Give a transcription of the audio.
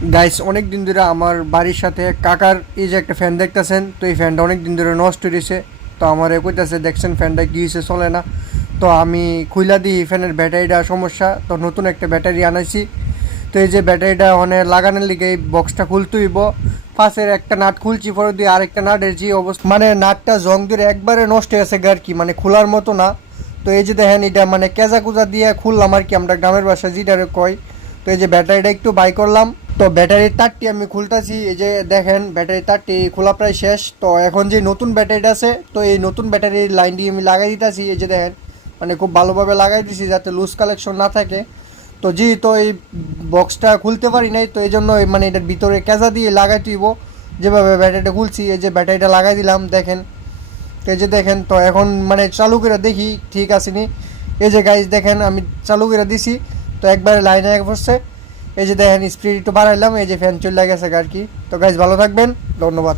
Guys অনেক দিন ধরে আমার বাড়ির সাথে কাকার এই যে একটা ফ্যান দেখতেছেন, তো এই ফ্যানটা অনেক দিন ধরে নষ্ট হয়েছে তো আমার কইতাছে, দেখছেন ফ্যানটা কি হয়েছে চলে না। তো আমি খুইলা দিই ফ্যানের ব্যাটারিটা, সমস্যা। তো নতুন একটা ব্যাটারি আনাইছি। তো এই যে ব্যাটারিটা মানে লাগানোর লিগে এই বক্সটা খুলতে হইব। পাশের একটা নাট খুলছি, পরে দিয়ে আরেকটা নাটের যে অবস্থা মানে নাটটা জং ধরে একবারে নষ্ট হয়ে গেছে আর কি মানে খোলার মতো না। তো এই যে দেখেন, এটা মানে কেজা কুজা দিয়ে খুললাম আর কি, আমরা গ্রামের বাসায় যেটা কয়। তো এই যে ব্যাটারিটা একটু বাই করলাম। তো ব্যাটারির তারটি আমি খুলতেছি, এই যে দেখেন ব্যাটারির তারটি খোলা প্রায় শেষ। তো এখন যে নতুন ব্যাটারিটা আছে, তো এই নতুন ব্যাটারির লাইনটি আমি লাগাই দিতেছি, এই যে দেখেন মানে খুব ভালোভাবে লাগাই দিছি যাতে লুজ কালেকশন না থাকে। তো জি তো এই বক্সটা খুলতে পারি নাই, তো এই জন্য মানে এটার ভিতরে কেজা দিয়ে লাগাই দিব। যেভাবে ব্যাটারিটা খুলছি, এই যে ব্যাটারিটা লাগাই দিলাম, দেখেন। এই যে দেখেন, তো এখন মানে চালু করে দেখি, ঠিক আছে নি? এই যে গাইজ দেখেন, আমি চালু করে দিছি। তো একবারে লাইনে এক বসছে। এই যে দেখেন স্পিড একটু বাড়াইলাম, এই যে ফ্যান চলে গেছে আর কি। তো গাইজ ভালো থাকবেন, ধন্যবাদ।